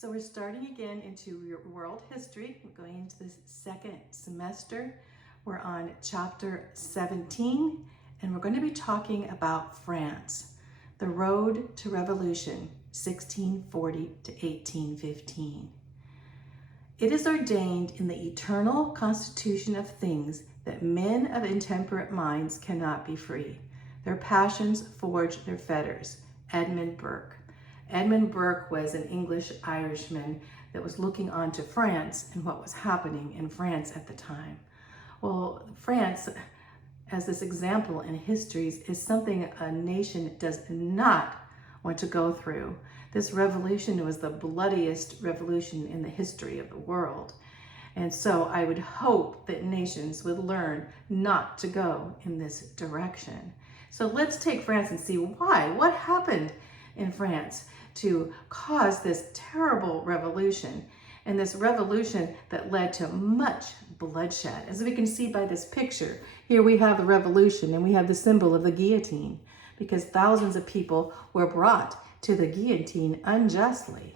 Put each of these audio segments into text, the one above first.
So we're starting again into your world history. We're going into the second semester. We're on chapter 17, and we're going to be talking about France, the road to revolution, 1640 to 1815. It is ordained in the eternal constitution of things that men of intemperate minds cannot be free. Their passions forge their fetters. Edmund Burke. Edmund Burke was an English Irishman that was looking on to France and what was happening in France at the time. Well, France, as this example in history, is something a nation does not want to go through. This revolution was the bloodiest revolution in the history of the world. And so I would hope that nations would learn not to go in this direction. So let's take France and see why. What happened in France to cause this terrible revolution, and this revolution that led to much bloodshed. As we can see by this picture, here we have the revolution and we have the symbol of the guillotine, because thousands of people were brought to the guillotine unjustly.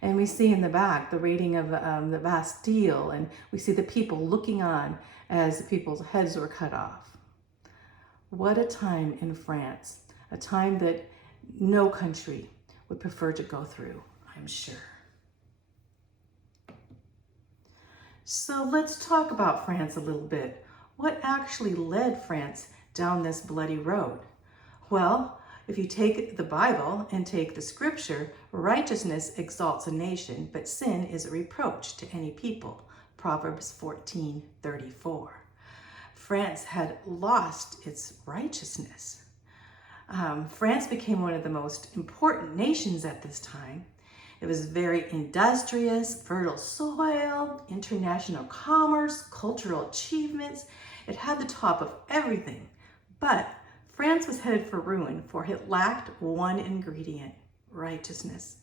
And we see in the back the raiding of the Bastille, and we see the people looking on as people's heads were cut off. What a time in France, a time that no country would prefer to go through, I'm sure. So let's talk about France a little bit. What actually led France down this bloody road? Well, if you take the Bible and take the scripture, righteousness exalts a nation, but sin is a reproach to any people. Proverbs 14:34. France had lost its righteousness. France became one of the most important nations at this time. It was very industrious, fertile soil, international commerce, cultural achievements. It had the top of everything. But France was headed for ruin, for it lacked one ingredient: righteousness.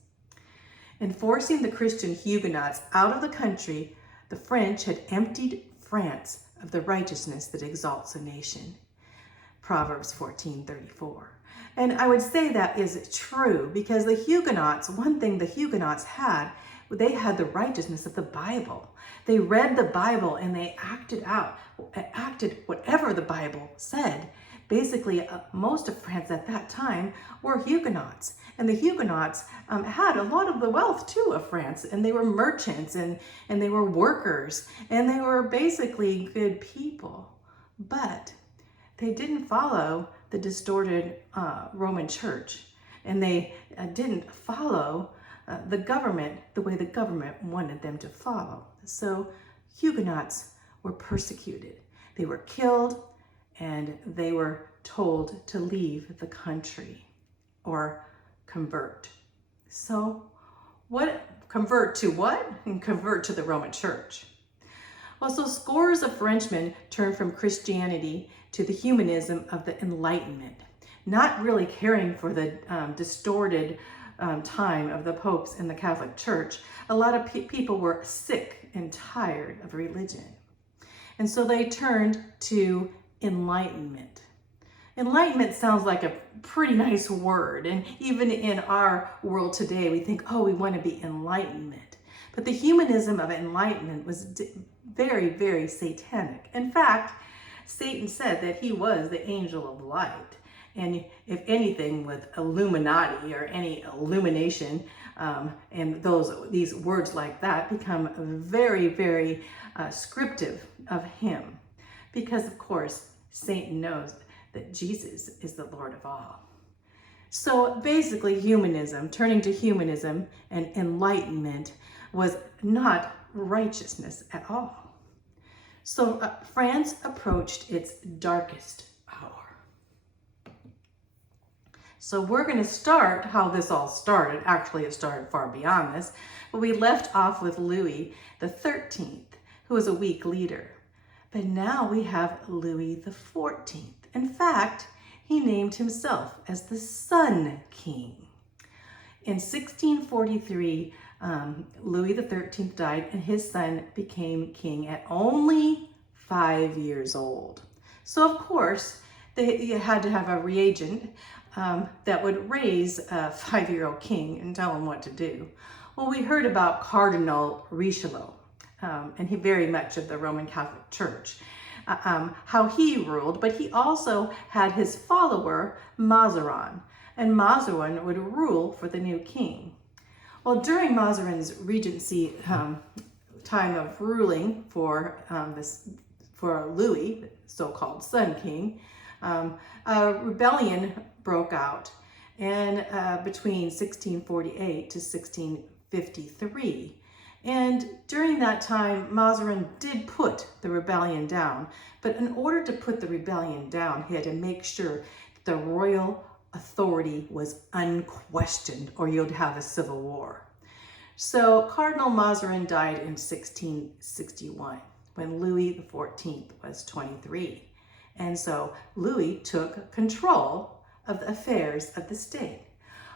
In forcing the Christian Huguenots out of the country, the French had emptied France of the righteousness that exalts a nation. Proverbs 14:34. And I would say that is true, because the Huguenots, one thing the Huguenots had, they had the righteousness of the Bible. They read the Bible and they acted whatever the Bible said. Basically, most of France at that time were Huguenots. And the Huguenots had a lot of the wealth too of France, and they were merchants and they were workers, and they were basically good people. But they didn't follow the distorted Roman Church, and they didn't follow the government the way the government wanted them to follow. So Huguenots were persecuted. They were killed, and they were told to leave the country or convert. So convert to what? And convert to the Roman Church. Well, so scores of Frenchmen turned from Christianity to the humanism of the Enlightenment, not really caring for the distorted time of the popes and the Catholic Church. A lot of people were sick and tired of religion. And so they turned to Enlightenment. Enlightenment sounds like a pretty nice word. And even in our world today, we think, oh, we want to be enlightenment. But the humanism of Enlightenment was very, very satanic. In fact, Satan said that he was the angel of light. And if anything, with Illuminati or any illumination, and these words like that become very, very scriptive of him. Because, of course, Satan knows that Jesus is the Lord of all. So basically, humanism, turning to humanism and enlightenment, was not righteousness at all. So France approached its darkest hour. So we're going to start how this all started. Actually, it started far beyond this, but we left off with Louis XIII, who was a weak leader. But now we have Louis XIV. In fact, he named himself as the Sun King. In 1643, Louis XIII died, and his son became king at only 5 years old. So of course, they had to have a regent that would raise a 5-year-old king and tell him what to do. Well, we heard about Cardinal Richelieu, and he very much of the Roman Catholic Church, how he ruled, but he also had his follower, Mazarin, and Mazarin would rule for the new king. Well, during Mazarin's regency time of ruling for Louis, so-called Sun King, a rebellion broke out, and between 1648 to 1653. And during that time, Mazarin did put the rebellion down, but in order to put the rebellion down, he had to make sure that the royal authority was unquestioned, or you'd have a civil war. So Cardinal Mazarin died in 1661 when Louis XIV was 23. And so Louis took control of the affairs of the state.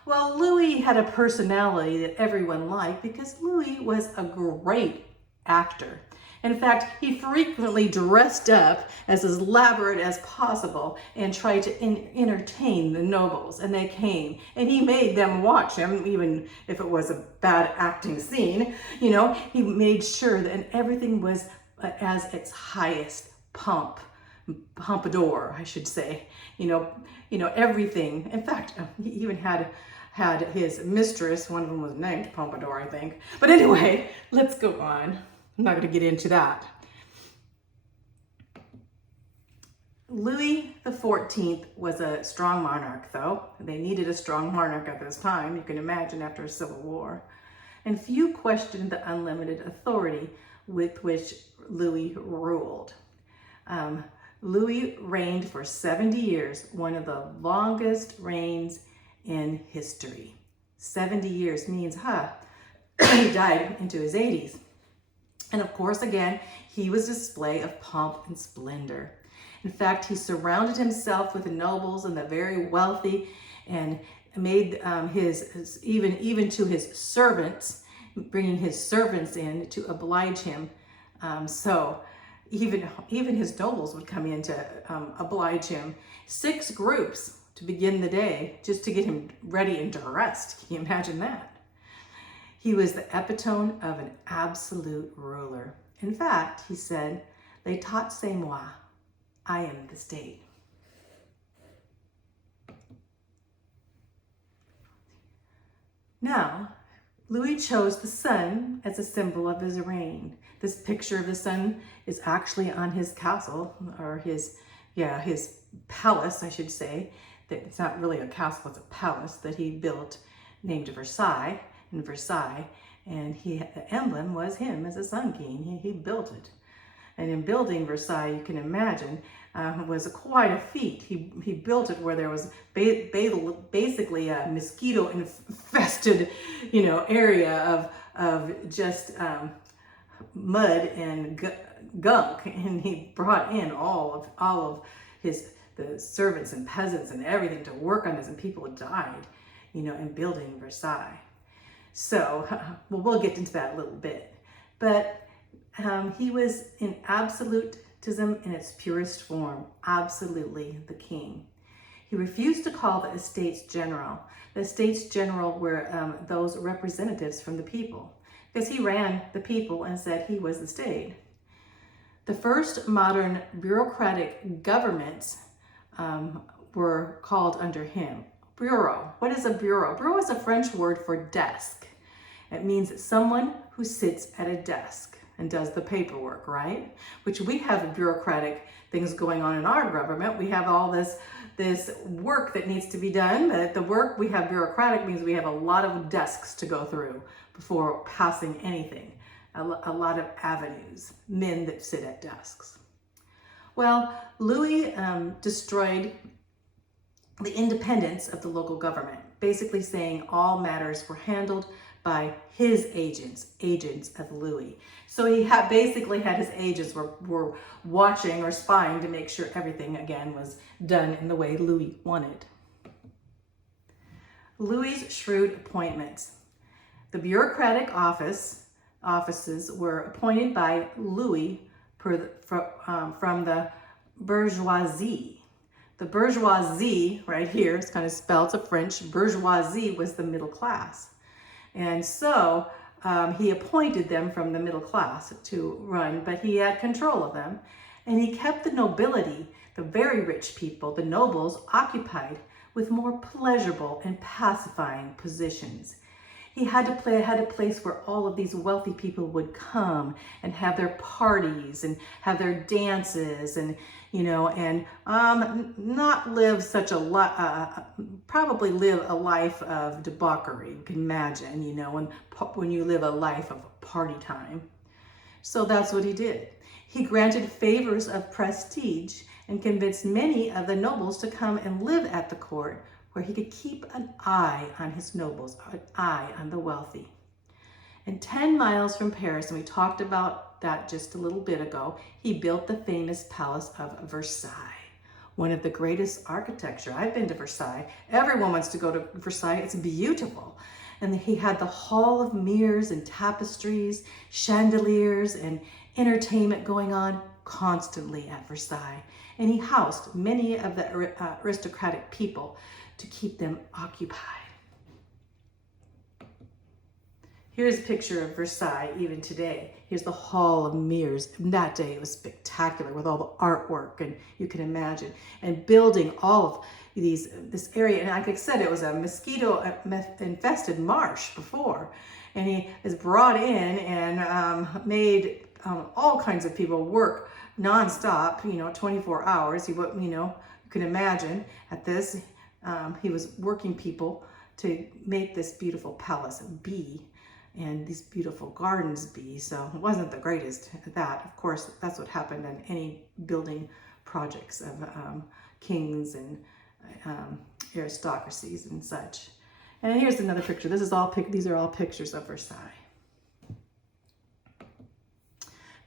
Well, Louis had a personality that everyone liked because Louis was a great actor. In fact, he frequently dressed up as elaborate as possible and tried to entertain the nobles, and they came, and he made them watch him, even if it was a bad acting scene. You know, he made sure that everything was as its highest pompadour, I should say. You know, everything. In fact, he even had his mistress, one of them was named Pompadour, I think. But anyway, let's go on. I'm not going to get into that. Louis XIV was a strong monarch, though. They needed a strong monarch at this time, you can imagine, after a civil war. And few questioned the unlimited authority with which Louis ruled. Louis reigned for 70 years, one of the longest reigns in history. 70 years means, he died into his 80s. And of course, again, he was a display of pomp and splendor. In fact, he surrounded himself with the nobles and the very wealthy, and made even to his servants, bringing his servants in to oblige him. So even his nobles would come in to oblige him. 6 groups to begin the day just to get him ready and dressed. Can you imagine that? He was the epitome of an absolute ruler. In fact, he said, "L'état c'est moi," I am the state. Now, Louis chose the sun as a symbol of his reign. This picture of the sun is actually on his castle, or his palace, I should say. That it's not really a castle, it's a palace that he built, named Versailles, in Versailles. And the emblem was him as a Sun King. He built it. And in building Versailles, you can imagine, was quite a feat. He built it where there was basically a mosquito-infested, area of just mud and gunk. And he brought in all of the servants and peasants and everything to work on this, and people died, in building Versailles. So, we'll get into that a little bit. But he was in absolutism in its purest form, absolutely the king. He refused to call the Estates General. The Estates General were those representatives from the people, because he ran the people and said he was the state. The first modern bureaucratic governments were called under him. Bureau. What is a bureau? Bureau is a French word for desk. It means someone who sits at a desk and does the paperwork, right? Which we have bureaucratic things going on in our government. We have all this work that needs to be done, but the work we have bureaucratic means we have a lot of desks to go through before passing anything. A lot of avenues, men that sit at desks. Well, Louis destroyed the independence of the local government, basically saying all matters were handled by his agents of Louis. So he basically had his agents were watching or spying to make sure everything, again, was done in the way Louis wanted. Louis's shrewd appointments. The bureaucratic offices were appointed by Louis from the bourgeoisie. The bourgeoisie, right here, it's kind of spelled, it's a French, bourgeoisie was the middle class. And so he appointed them from the middle class to run, but he had control of them. And he kept the nobility, the very rich people, the nobles, occupied with more pleasurable and pacifying positions. He had a place where all of these wealthy people would come and have their parties and have their dances and, and not live such a probably live a life of debauchery. You can imagine, when you live a life of party time. So that's what he did. He granted favors of prestige and convinced many of the nobles to come and live at the court, where he could keep an eye on his nobles, an eye on the wealthy. And 10 miles from Paris, and we talked about that just a little bit ago, he built the famous Palace of Versailles, one of the greatest architecture. I've been to Versailles. Everyone wants to go to Versailles. It's beautiful. And he had the hall of mirrors and tapestries, chandeliers, and entertainment going on constantly at Versailles. And he housed many of the aristocratic people to keep them occupied. Here's a picture of Versailles even today. Here's the Hall of Mirrors. And that day it was spectacular with all the artwork, and you can imagine. And building all of this area. And like I said, it was a mosquito-infested marsh before. And he is brought in and made all kinds of people work nonstop, 24 hours. You can imagine at this. He was working people to make this beautiful palace be, and these beautiful gardens be. So it wasn't the greatest at that. Of course, that's what happened in any building projects of kings and aristocracies and such. And here's another picture. These are all pictures of Versailles.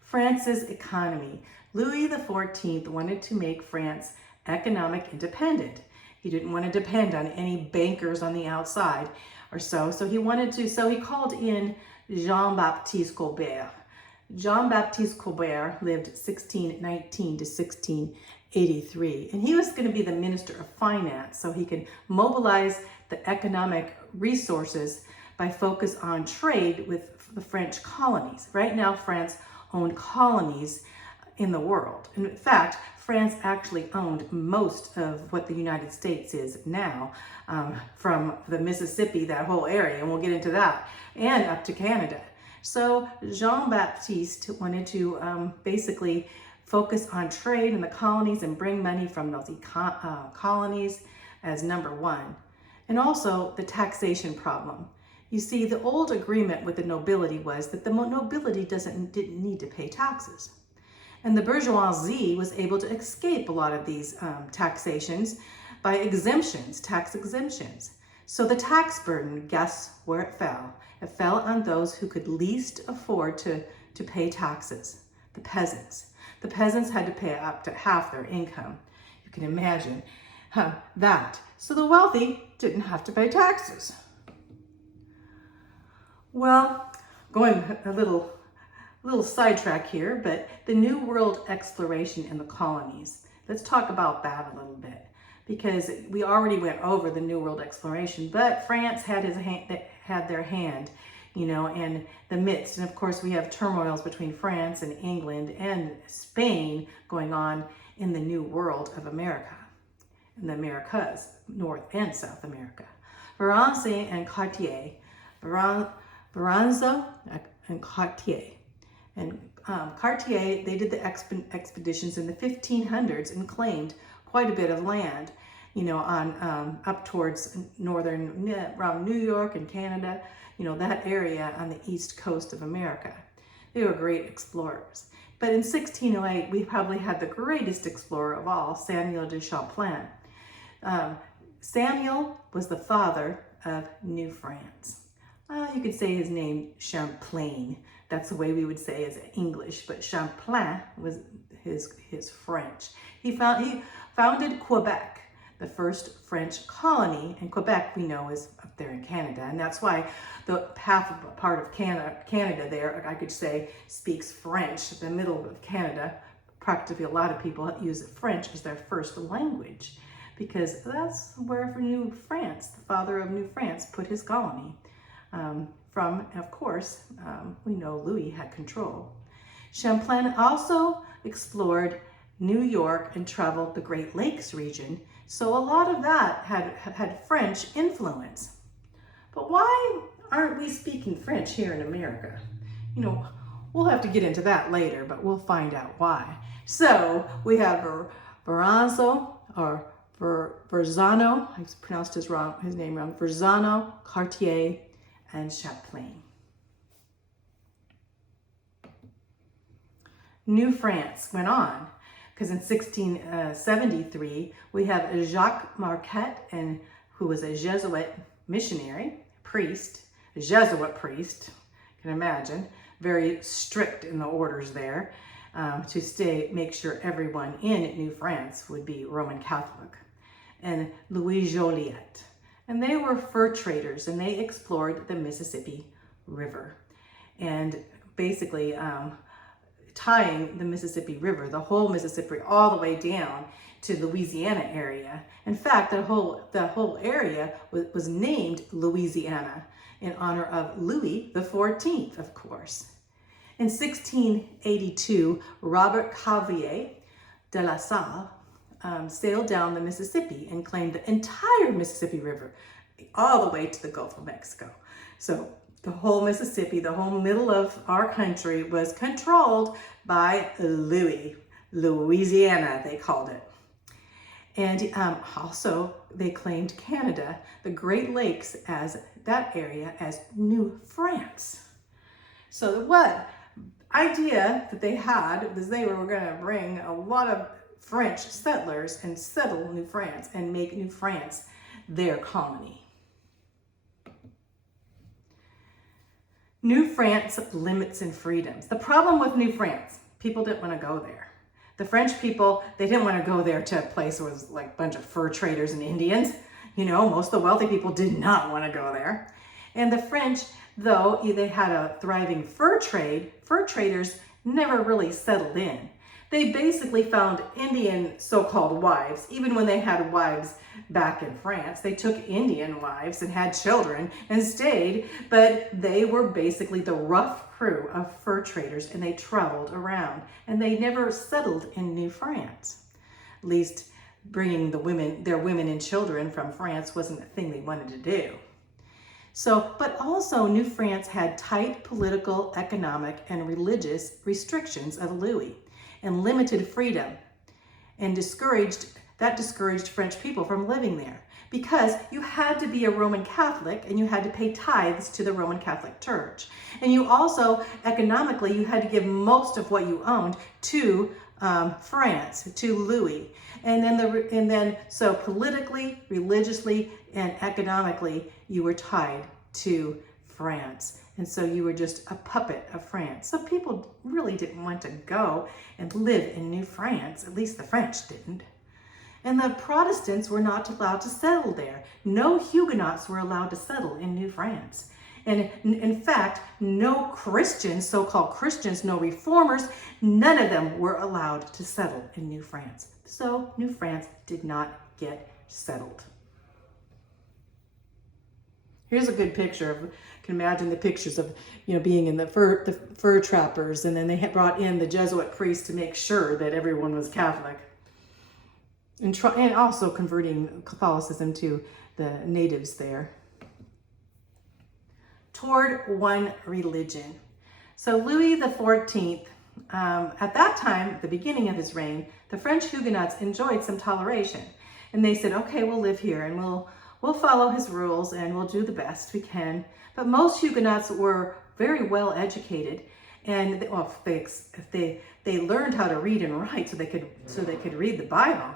France's economy. Louis XIV wanted to make France economic independent. He didn't want to depend on any bankers on the outside or so. So he called in Jean-Baptiste Colbert. Jean-Baptiste Colbert lived 1619 to 1683. And he was going to be the Minister of Finance, so he could mobilize the economic resources by focus on trade with the French colonies. Right now, France owned colonies in the world. In fact, France actually owned most of what the United States is now, from the Mississippi, that whole area, and we'll get into that, and up to Canada. So Jean-Baptiste wanted to basically focus on trade in the colonies and bring money from those colonies as number one. And also the taxation problem. You see, the old agreement with the nobility was that the nobility didn't need to pay taxes. And the bourgeoisie was able to escape a lot of these taxations by exemptions, tax exemptions. So the tax burden, guess where it fell? It fell on those who could least afford to pay taxes, the peasants. The peasants had to pay up to half their income. You can imagine that. So the wealthy didn't have to pay taxes. Well, going a little sidetrack here, but the New World exploration in the colonies. Let's talk about that a little bit, because we already went over the New World exploration, but France had their hand, in the midst. And of course, we have turmoils between France and England and Spain going on in the New World of America, in the Americas, North and South America. Varanze and Cartier, Varanzo and Cartier. And Cartier, they did the expeditions in the 1500s and claimed quite a bit of land, on up towards northern, around New York and Canada, that area on the east coast of America. They were great explorers. But in 1608, we probably had the greatest explorer of all, Samuel de Champlain. Samuel was the father of New France. You could say his name Champlain. That's the way we would say as English, but Champlain was his French. He founded Quebec, the first French colony, and Quebec we know is up there in Canada, and that's why the part of Canada there, I could say, speaks French. The middle of Canada, practically a lot of people use French as their first language, because that's where New France, the father of New France, put his colony. from, of course, we know Louis had control. Champlain also explored New York and traveled the Great Lakes region, so a lot of that had French influence. But why aren't we speaking French here in America? You know, we'll have to get into that later, but we'll find out why. So we have Verrazano, or Verrazano, I pronounced his name wrong, Verrazano, Cartier, and Champlain. New France went on, because in 1673, we have Jacques Marquette, who was a Jesuit missionary, priest, a Jesuit priest, you can imagine, very strict in the orders there, to make sure everyone in New France would be Roman Catholic, and Louis Joliet. And they were fur traders, and they explored the Mississippi River, and basically tying the Mississippi River, the whole Mississippi, all the way down to Louisiana area. In fact, the whole area was named Louisiana in honor of Louis XIV, of course. In 1682, Robert Cavelier de La Salle sailed down the Mississippi and claimed the entire Mississippi River, all the way to the Gulf of Mexico. So the whole Mississippi, the whole middle of our country, was controlled by Louisiana, they called it. And also they claimed Canada, the Great Lakes, as that area as New France. So what idea that they had was they were going to bring a lot of French settlers and settle New France and make New France their colony. New France, limits and freedoms. The problem with New France, people didn't want to go there. The French people, they didn't want to go there to a place where it was like a bunch of fur traders and Indians. You know, most of the wealthy people did not want to go there. And the French, though they had a thriving fur trade, fur traders never really settled in. They basically found Indian so-called wives, even when they had wives back in France. They took Indian wives and had children and stayed, but they were basically the rough crew of fur traders, and they traveled around, and they never settled in New France. At least bringing their women and children from France wasn't a thing they wanted to do. So, but also New France had tight political, economic, and religious restrictions of Louis, and limited freedom, and discouraged French people from living there, because you had to be a Roman Catholic and you had to pay tithes to the Roman Catholic Church. And you also, economically, you had to give most of what you owned to France, to Louis. And then so politically, religiously, and economically, you were tied to France. And so you were just a puppet of France. So people really didn't want to go and live in New France. At least the French didn't. And the Protestants were not allowed to settle there. No Huguenots were allowed to settle in New France. And in fact, no Christians, so-called Christians, no reformers, none of them were allowed to settle in New France. So New France did not get settled. Here's a good picture of, you can imagine the pictures of, being in the fur trappers, and then they had brought in the Jesuit priests to make sure that everyone was Catholic, and also converting Catholicism to the natives there. Toward one religion. So Louis XIV, at that time, at the beginning of his reign, the French Huguenots enjoyed some toleration, and they said, okay, we'll live here and we'll follow his rules and we'll do the best we can. But most Huguenots were very well educated, and if they learned how to read and write, so they could read the Bible.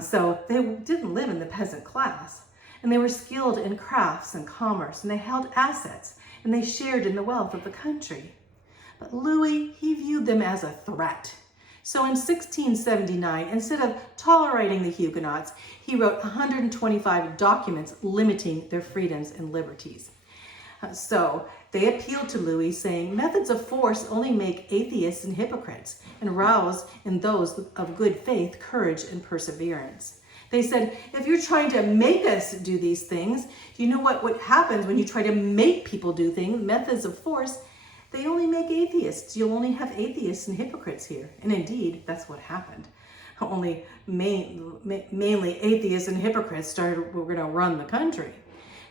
So they didn't live in the peasant class, and they were skilled in crafts and commerce, and they held assets, and they shared in the wealth of the country. But Louis, he viewed them as a threat. So in 1679, instead of tolerating the Huguenots, he wrote 125 documents limiting their freedoms and liberties. So they appealed to Louis, saying, methods of force only make atheists and hypocrites, and rouse in those of good faith, courage, and perseverance. They said, if you're trying to make us do these things, you know what happens when you try to make people do things, methods of force, they only make atheists. You'll only have atheists and hypocrites here. And indeed, that's what happened. Only mainly atheists and hypocrites were going to run the country.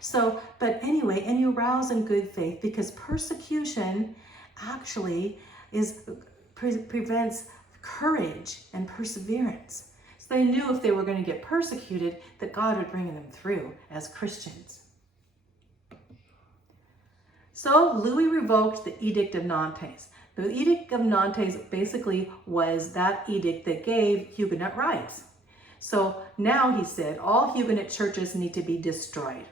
So, but anyway, and you rouse in good faith, because persecution actually prevents courage and perseverance. So they knew if they were going to get persecuted, that God would bring them through as Christians. So Louis revoked the Edict of Nantes. The Edict of Nantes basically was that edict that gave Huguenot rights. So now he said all Huguenot churches need to be destroyed.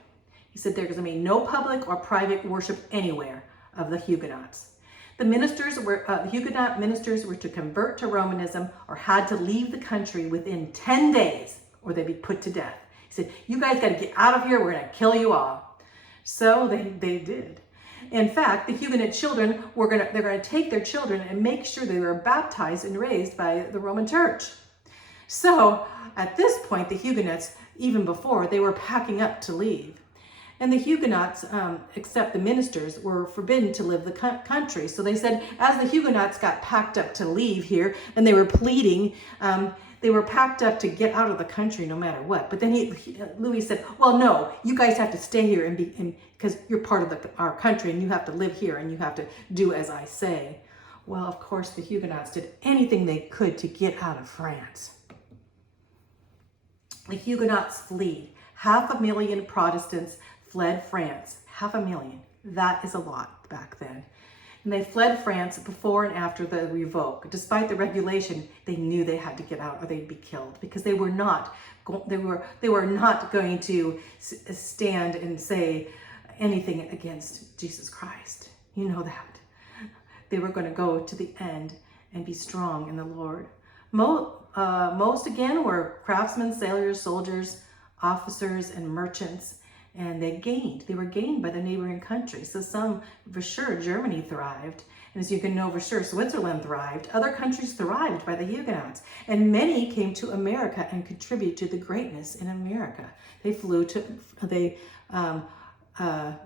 He said there's going to be no public or private worship anywhere of the Huguenots. The Huguenot ministers were to convert to Romanism or had to leave the country within 10 days or they'd be put to death. He said, you guys got to get out of here. We're going to kill you all. So they did. In fact, the Huguenot children they're going to take their children and make sure they were baptized and raised by the Roman Church. So at this point, the Huguenots, even before, they were packing up to leave. And the Huguenots, except the ministers, were forbidden to leave the country. So they said, as the Huguenots got packed up to leave here, and they were pleading, they were packed up to get out of the country no matter what. But then Louis said, well, no, you guys have to stay here because you're part of our country, and you have to live here, and you have to do as I say. Well, of course, the Huguenots did anything they could to get out of France. The Huguenots fled. 500,000 Protestants fled France. 500,000. That is a lot back then. And they fled France before and after the revoke. Despite the regulation, they knew they had to get out or they'd be killed, because they were not going to stand and say anything against Jesus Christ. You know that. They were going to go to the end and be strong in the Lord. Most again were craftsmen, sailors, soldiers, officers, and merchants. And they were gained by the neighboring countries. So some, for sure, Germany thrived. And as you can know for sure, Switzerland thrived. Other countries thrived by the Huguenots. And many came to America and contributed to the greatness in America. They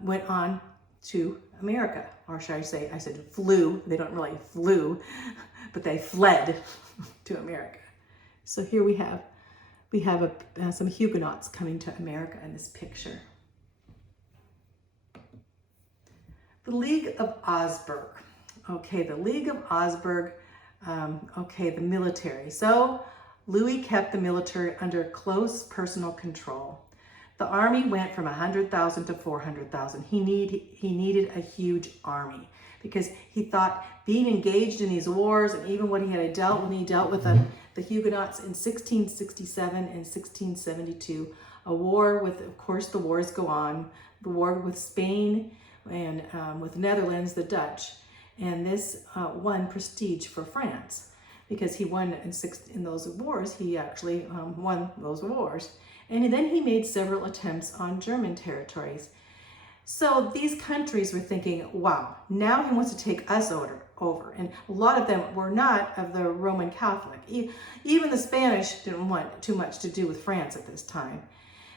went on to America. Or should I said flew. They don't really flew, but they fled to America. So here we have some Huguenots coming to America in this picture. The League of Augsburg. Okay, the League of Augsburg, the military. So Louis kept the military under close personal control. The army went from 100,000 to 400,000. He needed a huge army because he thought being engaged in these wars, and even what he had dealt when he dealt with the Huguenots in 1667 and 1672, a war with, of course, the wars go on, the war with Spain and with Netherlands, the Dutch, and this won prestige for France because he won in those wars. He actually won those wars, and then he made several attempts on German territories. So these countries were thinking, wow, now he wants to take us over. And a lot of them were not of the Roman Catholic. Even the Spanish didn't want too much to do with France at this time.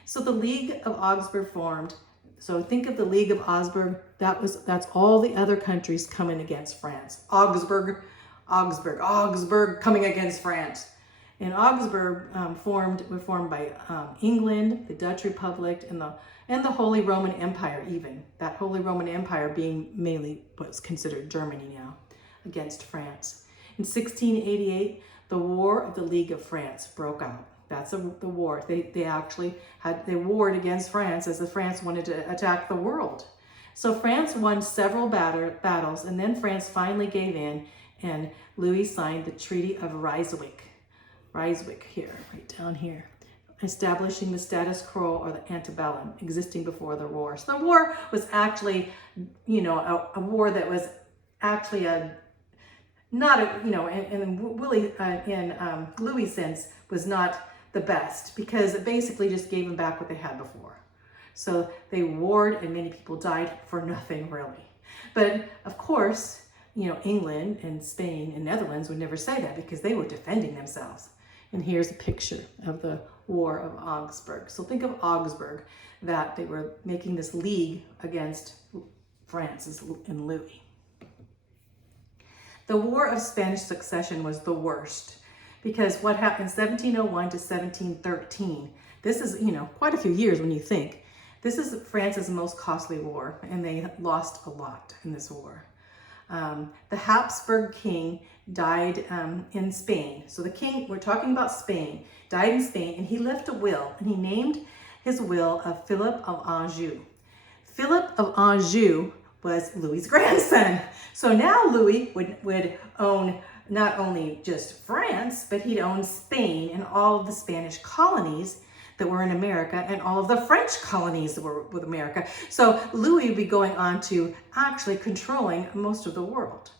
So the League of Augsburg formed. So think of the League of Augsburg. That's all the other countries coming against France. Augsburg coming against France. And Augsburg were formed by England, the Dutch Republic, and the Holy Roman Empire even. That Holy Roman Empire being mainly what's considered Germany now, against France. In 1688, the War of the League of France broke out. That's the war. They warred against France as France wanted to attack the world. So France won several battles, and then France finally gave in, and Louis signed the Treaty of Ryswick here, right down here, establishing the status quo or the antebellum existing before the war. So the war was actually, a war that was actually in Louis' sense was not the best, because it basically just gave them back what they had before. So they warred and many people died for nothing really. But of course, England and Spain and Netherlands would never say that because they were defending themselves. And here's a picture of the War of Augsburg. So think of Augsburg, that they were making this league against France and Louis. The War of Spanish Succession was the worst, because what happened 1701 to 1713, this is, quite a few years when you think. This is France's most costly war, and they lost a lot in this war. The Habsburg king died in Spain. So the king, we're talking about Spain, died in Spain, and he left a will, and he named his will of Philip of Anjou. Philip of Anjou was Louis's grandson. So now Louis would own not only just France, but he'd own Spain and all of the Spanish colonies that were in America and all of the French colonies that were with America. So Louis would be going on to actually controlling most of the world.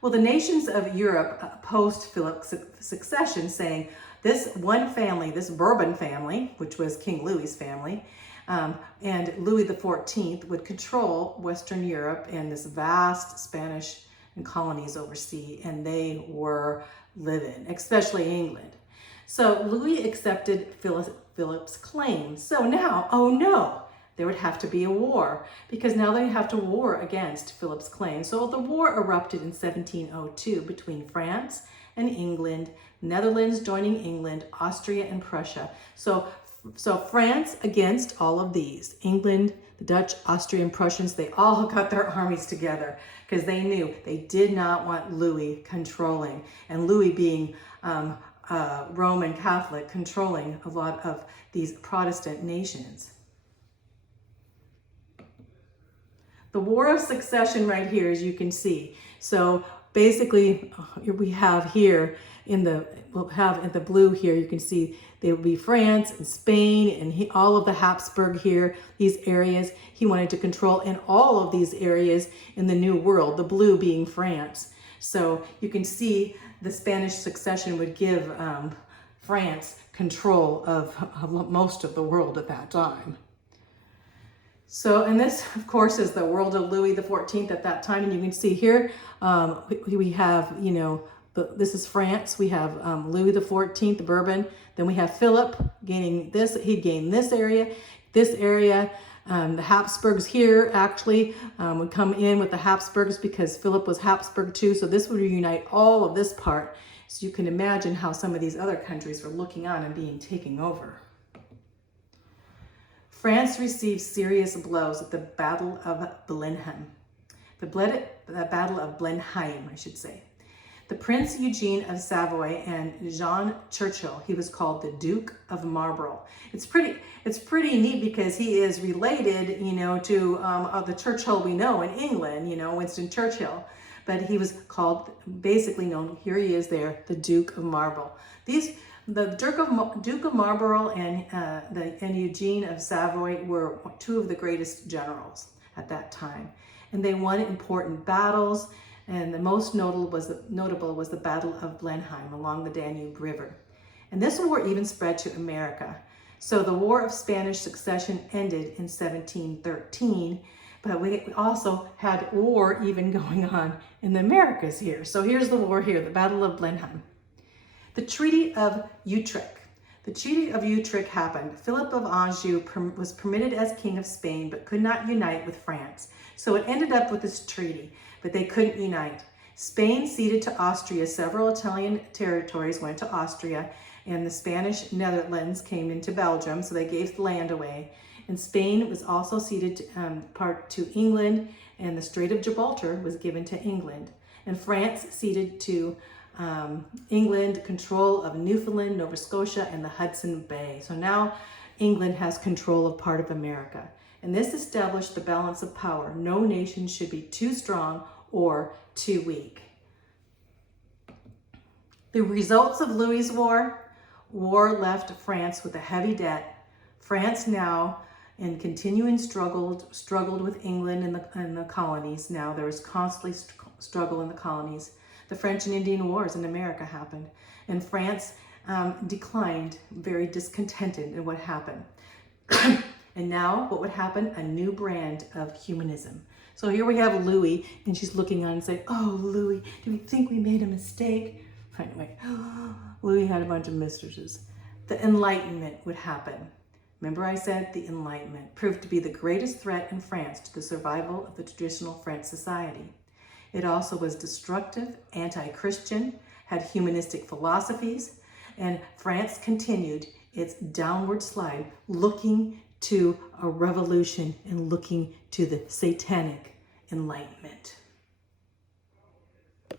Well, the nations of Europe opposed Philip's succession, saying this one family, this Bourbon family, which was King Louis's family, and Louis XIV would control Western Europe and this vast Spanish and colonies overseas, and they were living, especially England. So Louis accepted Philip's claim. So now, oh no, there would have to be a war, because now they have to war against Philip's claim. So the war erupted in 1702 between France and England, Netherlands joining England, Austria and Prussia. So France against all of these. England, the Dutch, Austrian, Prussians, they all got their armies together because they knew they did not want Louis controlling, and Louis being Roman Catholic, controlling a lot of these Protestant nations. The War of Succession right here, as you can see. So basically we have here in the blue here, you can see they would be France and Spain and all of the Habsburg here, these areas. He wanted to control in all of these areas in the New World, the blue being France. So you can see the Spanish succession would give France control of most of the world at that time. So, and this, of course, is the world of Louis XIV at that time. And you can see here, we have, this is France. We have Louis XIV, the Bourbon. Then we have Philip gaining this. He gained this area. The Habsburgs here actually would come in with the Habsburgs because Philip was Habsburg too. So this would reunite all of this part. So you can imagine how some of these other countries were looking on and being taken over. France received serious blows at the Battle of Blenheim. The Battle of Blenheim, I should say. The Prince Eugene of Savoy and Jean Churchill, he was called the Duke of Marlborough. It's pretty neat because he is related, to the Churchill we know in England, Winston Churchill. But he was called, basically known, here he is there, the Duke of Marlborough. The Duke of Marlborough and Eugene of Savoy were two of the greatest generals at that time. And they won important battles, and the most notable was the Battle of Blenheim along the Danube River. And this war even spread to America. So the War of Spanish Succession ended in 1713, but we also had war even going on in the Americas here. So here's the war here, the Battle of Blenheim. The Treaty of Utrecht. The Treaty of Utrecht happened. Philip of Anjou was permitted as King of Spain, but could not unite with France. So it ended up with this treaty, but they couldn't unite. Spain ceded to Austria. Several Italian territories went to Austria, and the Spanish Netherlands came into Belgium, so they gave the land away. And Spain was also ceded part to England, and the Strait of Gibraltar was given to England. And France ceded to England control of Newfoundland, Nova Scotia, and the Hudson Bay. So now England has control of part of America. And this established the balance of power. No nation should be too strong or too weak. The results of Louis's war left France with a heavy debt. France now, in continuing struggled with England and the colonies. Now there was constantly struggle in the colonies. The French and Indian Wars in America happened, and France declined, very discontented in what happened. And now what would happen? A new brand of humanism. So here we have Louis, and she's looking on and saying, "Oh, Louis, do we think we made a mistake?" Anyway, Louis had a bunch of mistresses. the Enlightenment would happen. Remember I said the Enlightenment proved to be the greatest threat in France to the survival of the traditional French society. It also was destructive, anti-Christian, had humanistic philosophies, and France continued its downward slide, looking to a revolution and looking to the satanic Enlightenment.